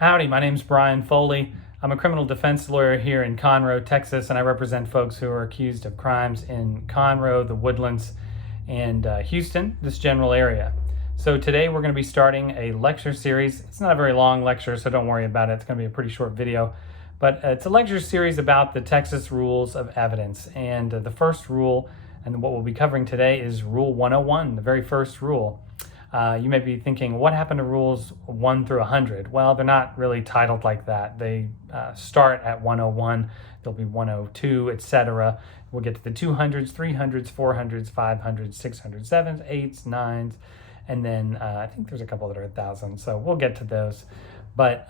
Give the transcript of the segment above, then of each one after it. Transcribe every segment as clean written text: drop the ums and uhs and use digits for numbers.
Howdy, my name's Brian Foley. I'm a criminal defense lawyer here in Conroe, Texas, and I represent folks who are accused of crimes in Conroe, the Woodlands, and Houston, this general area. So today we're going to be starting a lecture series. It's not a very long lecture, so don't worry about it. It's going to be a pretty short video. But it's a lecture series about the Texas rules of evidence. And the first rule, and what we'll be covering today, is Rule 101, the very first rule. You may be thinking, what happened to rules 1 through 100? Well, they're not really titled like that. They start at 101, there'll be 102, etc. We'll get to the 200s, 300s, 400s, 500s, 600s, 7s, 8s, 9s, and then I think there's a couple that are 1,000, so we'll get to those. But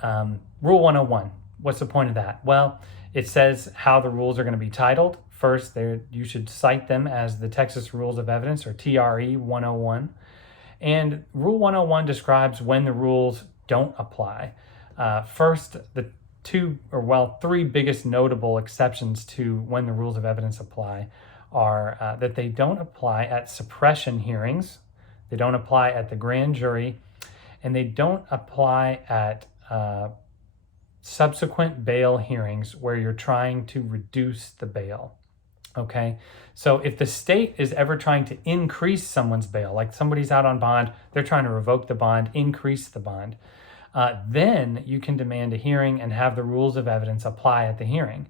Rule 101, what's the point of that? Well, it says how the rules are going to be titled. First, you should cite them as the Texas Rules of Evidence, or TRE 101. And Rule 101 describes when the rules don't apply. First, the three biggest notable exceptions to when the rules of evidence apply are that they don't apply at suppression hearings, they don't apply at the grand jury, and they don't apply at subsequent bail hearings where you're trying to reduce the bail. Okay, so if the state is ever trying to increase someone's bail, like somebody's out on bond, they're trying to revoke the bond, increase the bond, then you can demand a hearing and have the rules of evidence apply at the hearing.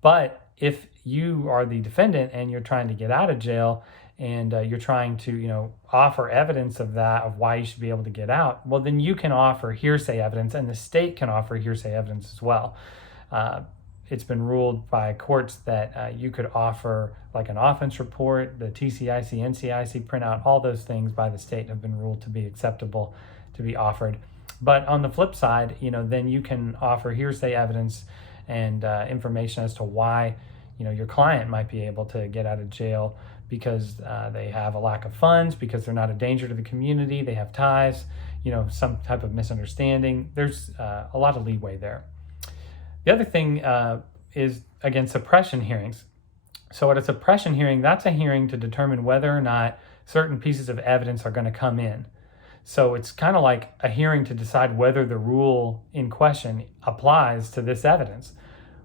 But if you are the defendant and you're trying to get out of jail and you're trying to, offer evidence of that, of why you should be able to get out, well, then you can offer hearsay evidence, and the state can offer hearsay evidence as well. It's been ruled by courts that you could offer like an offense report, the TCIC, NCIC printout, all those things by the state have been ruled to be acceptable to be offered. But on the flip side, then you can offer hearsay evidence and information as to why, your client might be able to get out of jail because they have a lack of funds, because they're not a danger to the community, they have ties, some type of misunderstanding. There's a lot of leeway there. The other thing is, again, suppression hearings. So at a suppression hearing, that's a hearing to determine whether or not certain pieces of evidence are going to come in. So it's kind of like a hearing to decide whether the rule in question applies to this evidence.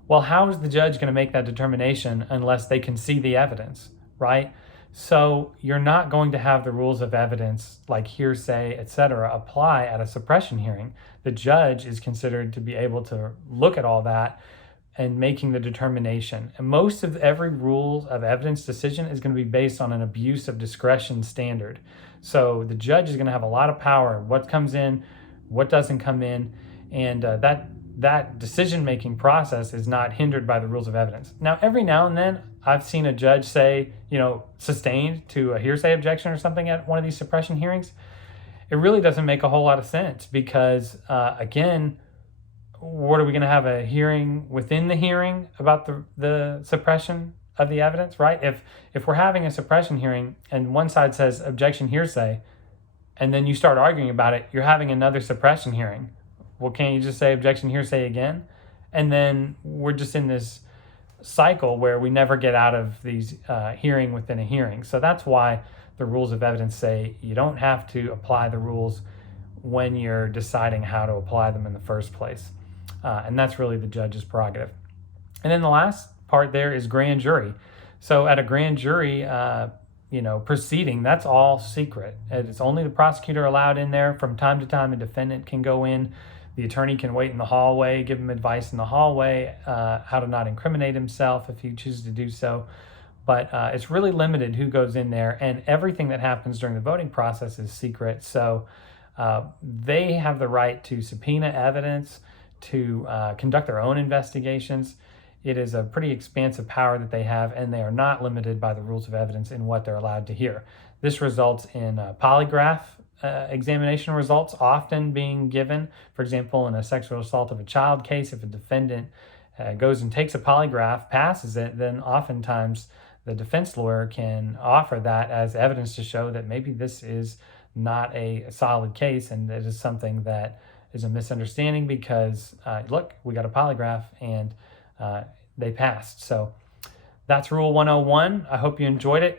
Well, how is the judge going to make that determination unless they can see the evidence, right? So you're not going to have the rules of evidence like hearsay, etc., apply at a suppression hearing. The judge is considered to be able to look at all that and making the determination. And most of every rules of evidence decision is going to be based on an abuse of discretion standard. So the judge is going to have a lot of power, what comes in, what doesn't come in, and that decision-making process is not hindered by the rules of evidence. Now, every now and then, I've seen a judge say, sustained to a hearsay objection or something at one of these suppression hearings. It really doesn't make a whole lot of sense because, again, what are we going to have a hearing within the hearing about the suppression of the evidence, right? If we're having a suppression hearing and one side says objection hearsay, and then you start arguing about it, you're having another suppression hearing. Well, can't you just say objection hearsay again? And then we're just in this cycle where we never get out of these hearing within a hearing. So that's why the rules of evidence say you don't have to apply the rules when you're deciding how to apply them in the first place. And that's really the judge's prerogative. And then the last part there is grand jury. So at a grand jury, proceeding, that's all secret. It's only the prosecutor allowed in there. From time to time, a defendant can go in. The attorney can wait in the hallway, give him advice in the hallway, how to not incriminate himself if he chooses to do so. But it's really limited who goes in there, and everything that happens during the voting process is secret. So they have the right to subpoena evidence, to conduct their own investigations. It is a pretty expansive power that they have, and they are not limited by the rules of evidence in what they're allowed to hear. This results in polygraph examination results often being given. For example, in a sexual assault of a child case, if a defendant goes and takes a polygraph, passes it, then oftentimes the defense lawyer can offer that as evidence to show that maybe this is not a solid case and it is something that is a misunderstanding because, look, we got a polygraph and they passed. So that's Rule 101. I hope you enjoyed it.